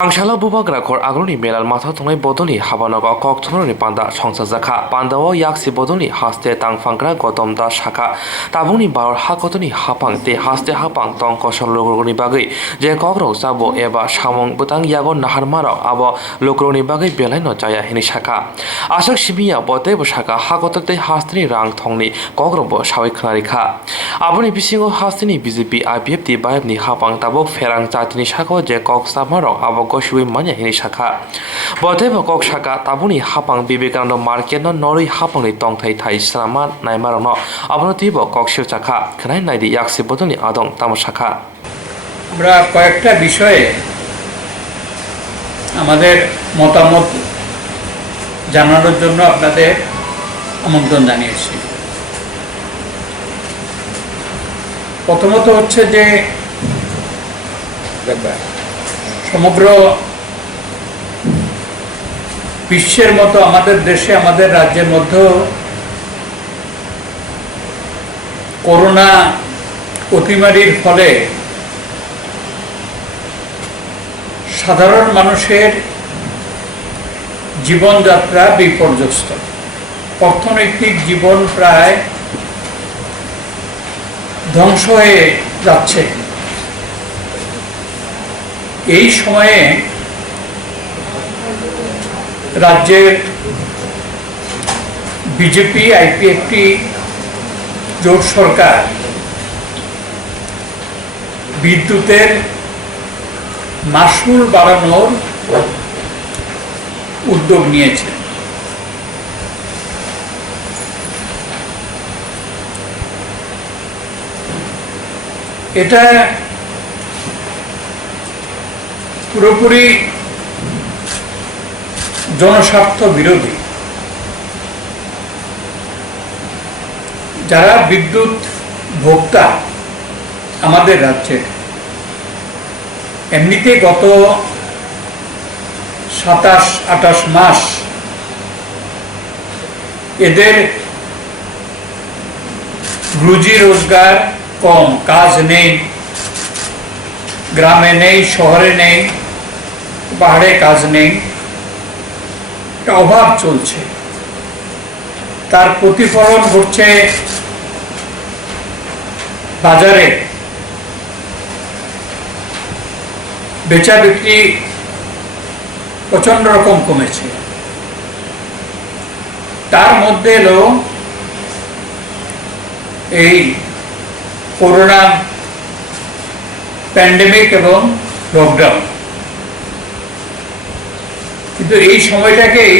Angshalo bubagra khor agroni melal matha thongai bodoni habanaga kok thononi panda songsajaka pandao yaksi bodoni haste tangfangra gotom da shaka tabuni bar hakotoni hapang te haste hapang tong koson logroni bagai je kokro sabo eba samong butang yago naharmara abo logroni bagai belai no jaya hini shaka ashak sibiya bote bo shaka hakotakte hasteni rang thongni kokro bo sawi khnari kha aboni bisingo hasteni BJP IPF ti bayab ni hapang tabok ferang chatini shako je kok samaro abo Goshwi Manya hini shaka. Boteba kok shaka tabuni hapang bibikando market no nori hapang ni tong thai thai sama naimaro no abono tibo kok shil chaka khnai naidi yaksi bodoni adong tamo shaka. আমরা কয়েকটা বিষয়ে আমাদের মতামত জানানোর জন্য আপনাদের আমন্ত্রণ জানিয়েছি। প্রথমত হচ্ছে যে সমগ্র বিশ্বের মতো আমাদের দেশে আমাদের রাজ্যের মধ্যেও করোনা অতিমারীর ফলে সাধারণ মানুষের জীবনযাত্রা বিপর্যস্ত, অর্থনৈতিক জীবন প্রায় ধ্বংস হয়ে যাচ্ছে। এই সময়ে রাজ্যের বিজেপি IPF জোট সরকার বিদ্যুতের মাশুল বাড়ানোর উদ্যোগ নিয়েছে। এটা পুরোপুরি জনস্বার্থ বিরোধী। যারা বিদ্যুৎ ভোক্তা আমাদের রাজ্যের, এমনিতে গত 27-28 মাস এদের রুজি রোজগার কম, কাজ নেই, গ্রামে নেই, শহরে নেই, পাহাড়ে কাজ নেই, একটা অভাব চলছে। তার প্রতিফলন ঘটছে বাজারে, বেচা বিক্রি প্রচন্ড রকম কমেছে। তার মধ্যে এলো এই করোনা প্যান্ডেমিক এবং লকডাউন। কিন্তু এই সময়টাকেই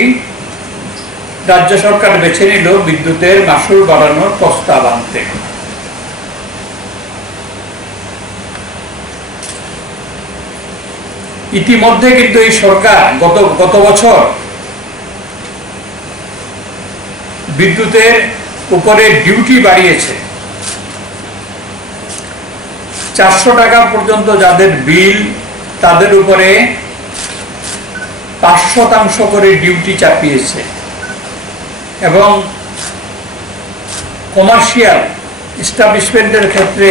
রাজ্য সরকার বেছে নিল বিদ্যুতের মাশুল বাড়ানোর প্রস্তাব আনতে। ইতিমধ্যে কিন্তু এই সরকার গত বছর বিদ্যুতের উপরে ডিউটি বাড়িয়েছে। 400 টাকা পর্যন্ত যাদের বিল তাদের উপরে 5% করে ডিউটি চাপিয়েছে এবং কমার্শিয়াল এস্টাবলিশমেন্টের ক্ষেত্রে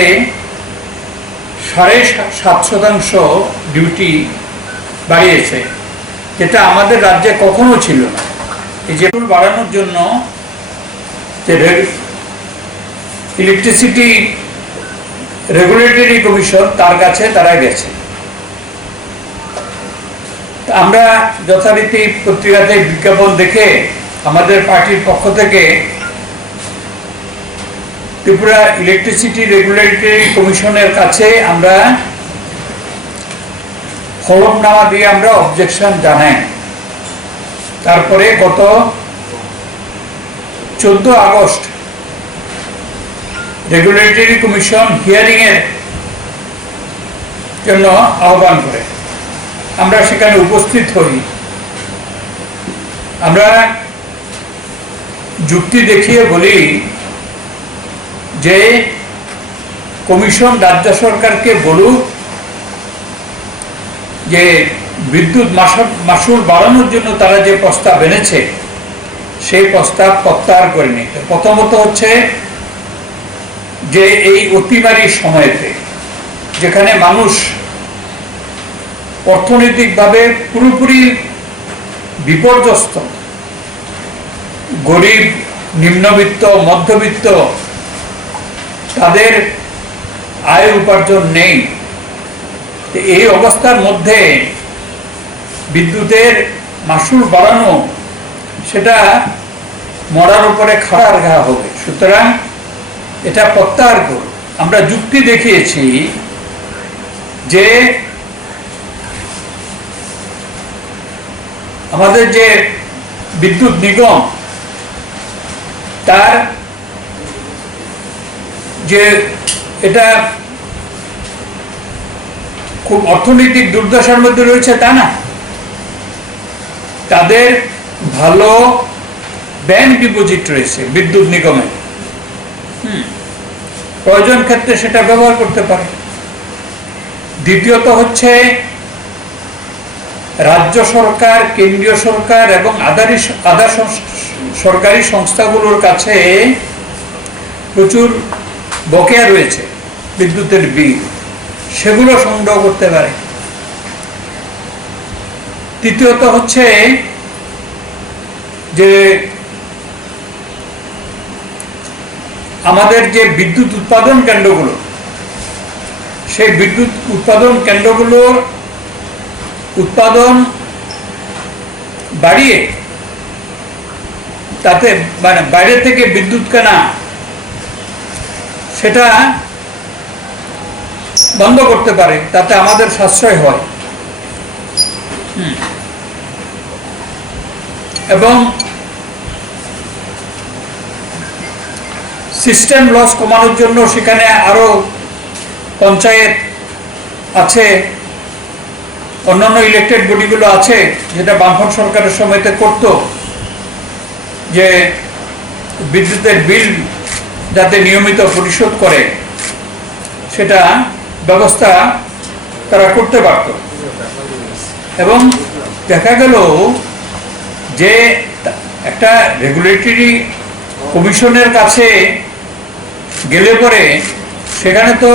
7.5% ডিউটি বাড়িয়েছে, যেটা আমাদের রাজ্যে কখনো ছিল না। এই যে বাড়ানোর জন্য যে ইলেকট্রিসিটি রেগুলেটরি কমিশন তার কাছে তারা গেছে। আমরা যথারীতি পত্রিকাতে বিজ্ঞাপন দেখে আমাদের পার্টির পক্ষ থেকে ত্রিপুরা ইলেকট্রিসিটি রেগুলেটরি কমিশনের কাছে আমরা হলফনামা দিয়ে আমরা অবজেকশন জানাই। তারপরে গত 14 আগস্ট রেগুলেটরি কমিশন হিয়ারিং এর জন্য আহ্বান করে আমরা সেখানে উপস্থিত হই। আমরা যুক্তি দেখিয়ে বলি যে কমিশন রাজ্য সরকারকে বলুক যে বিদ্যুৎ মাশুল বাড়ানোর জন্য তারা যে প্রস্তাব এনেছে সেই প্রস্তাব প্রত্যাহার করে নিতে। প্রথমত হচ্ছে যে এই অতিমারীর সময়তে যেখানে মানুষ অর্থনৈতিকভাবে পুরোপুরি বিপর্যস্ত, গরিব, নিম্নবিত্ত, মধ্যবিত্ত, তাদের আয় উপার্জন নেই। এই অবস্থার মধ্যে বিদ্যুতের মাসুল বাড়ানো, সেটা মরার উপরে খাড়ার ঘা হবে। সুতরাং এটা প্রত্যাহার করুন। আমরা যুক্তি দেখিয়েছি যে আমাদের যে বিদ্যুৎ নিগম, তার যে এটা খুব অর্থনৈতিক দুর্দশার মধ্যে রয়েছে তা না, তাদের ভালো ব্যাংক ডিপোজিট রয়েছে বিদ্যুৎ নিগমে, প্রয়োজন ক্ষেত্রে সেটা ব্যবহার করতে পারে। দ্বিতীয়ত হচ্ছে রাজ্য সরকার, কেন্দ্রীয় সরকার এবং আদার সরকারি সংস্থাগুলোর কাছে প্রচুর বকেয়া রয়েছে বিদ্যুতের বিল, সেগুলো সংগ্রহ করতে পারে। তৃতীয়ত হচ্ছে যে আমাদের যে বিদ্যুৎ উৎপাদন কেন্দ্রগুলো, সেই বিদ্যুৎ উৎপাদন কেন্দ্রগুলোর উৎপাদন বাড়িয়ে তাতে মানে বাইরে থেকে বিদ্যুৎ কেনা, সেটা বন্ধ করতে পারে, তাতে আমাদের সাশ্রয় হয়। এবং সিস্টেম লস কমানোর জন্য সেখানে আরো পঞ্চায়েত আছে, অন্যান্য ইলেক্টেড বডিগুলো আছে, যেটা বামফ্রন্ট সরকারের সময়তে করত, যে বিদ্যুতের বিল যাতে নিয়মিত পরিশোধ করে সেটা ব্যবস্থা তারা করতে পারত। এবং দেখা গেল যে একটা রেগুলেটরি কমিশনের কাছে গেলে পরে সেখানে তো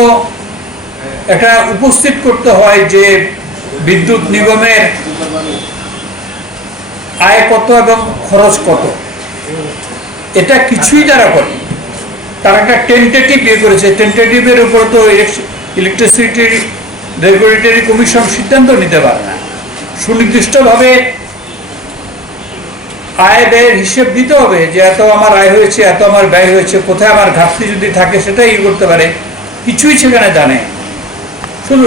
একটা উপস্থিত করতে হয় যে বিদ্যুৎ নিগমের আয় কত এবং খরচ কত। এটা কিছুই তারা করে, তারা একটা টেন্টেটিভ করেছে। টেন্টেটিভের উপর তো ইলেকট্রিসিটি রেগুলেটরি কমিশন সিদ্ধান্ত নিতে পারে না। সুনির্দিষ্টভাবে আয় ব্যয়ের হিসেব দিতে হবে, যে এত আমার আয় হয়েছে, এত আমার ব্যয় হয়েছে, কোথায় আমার ঘাটতি যদি থাকে সেটাই করতে পারে। কিছুই সেখানে জানে, শুধু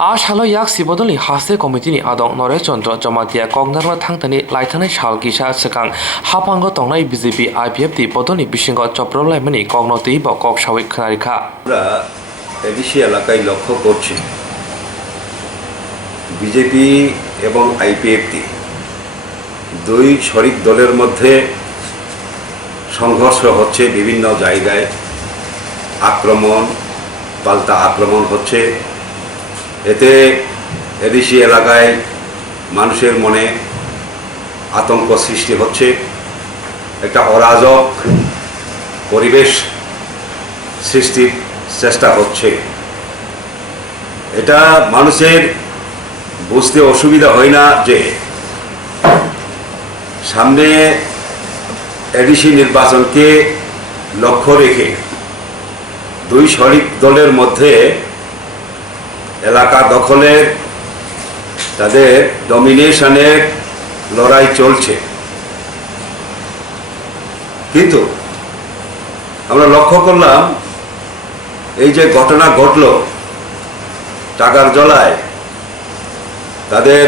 आसालो याक सिबदलनि हासे कमिटिनि आदं नरेश चन्द्र जमातिया कगनारमा थांतानि लाइथानाय साल गिसा सिगां हापांगो तंनाय बिजेपि आइपिएफनि बदलनि बिसिंग चप्रलायमनि कगनति ब ककसावै खोनारिखा। আমরা এডিসি এলাকায় লক্ষ্য করছি বিজেপি এবং আইপিএফটি দুই শরিক দলের মধ্যে সংঘর্ষ হচ্ছে। বিভিন্ন জায়গায় আক্রমণ, পাল্টা আক্রমণ হচ্ছে। এতে এডিসি এলাকায় মানুষের মনে আতঙ্ক সৃষ্টি হচ্ছে, একটা অরাজক পরিবেশ সৃষ্টির চেষ্টা হচ্ছে। এটা মানুষের বুঝতে অসুবিধা হয় না যে সামনে এডিসি নির্বাচনকে লক্ষ্য রেখে দুই শরিক দলের মধ্যে এলাকা দখলের, তাদের ডমিনেশনের লড়াই চলছে। কিন্তু আমরা লক্ষ্য করলাম এই যে ঘটনা ঘটল, টাকার জলায় তাদের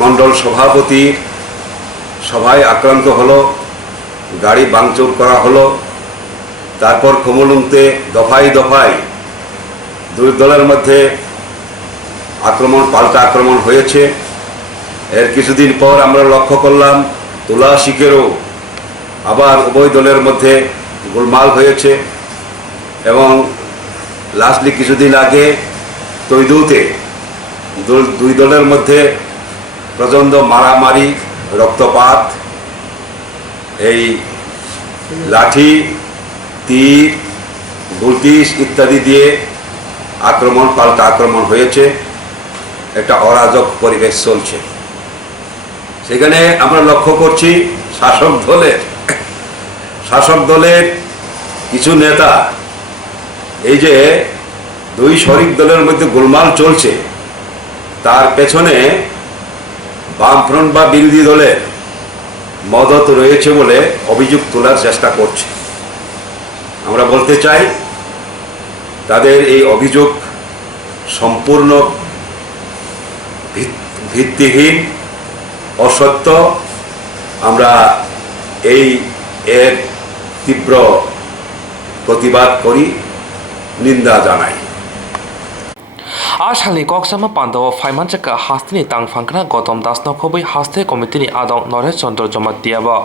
মণ্ডল সভাপতি সভায় আক্রান্ত হলো, গাড়ি ভাঙচুর করা হলো। তারপর খুমুলুংতে দফায় দফায় দুই দলের মধ্যে আক্রমণ, পাল্টা আক্রমণ হয়েছে। এর কিছুদিন পর আমরা লক্ষ্য করলাম তুলা শিকেরও আবার উভয় দলের মধ্যে গোলমাল হয়েছে। এবং লাস্টলি কিছুদিন আগে তৈদুতে দুই দলের মধ্যে প্রচণ্ড মারামারি, রক্তপাত, এই লাঠি, তীর, গুলটিস ইত্যাদি দিয়ে আক্রমণ, পাল্টা আক্রমণ হয়েছে। একটা অরাজক পরিবেশ চলছে। সেখানে আমরা লক্ষ্য করছি শাসক দলের কিছু নেতা এই যে দুই শরিক দলের মধ্যে গোলমাল চলছে তার পেছনে বামফ্রন্ট বা বিরোধী দলের মদত রয়েছে বলে অভিযোগ তোলার চেষ্টা করছে। আমরা বলতে চাই তাদের এই অভিযোগ সম্পূর্ণ ভিত্তিহীন, অসত্য। আমরা এর তীব্র প্রতিবাদ করি, নিন্দা জানাই। आसामनि कक्सामा पान्दाव फाइमानजाका हास्तेनि तांफांग्रा गौतम दास नखबै हास्ते कमिटिनि आदं नरेश चन्द्र जमातियाबो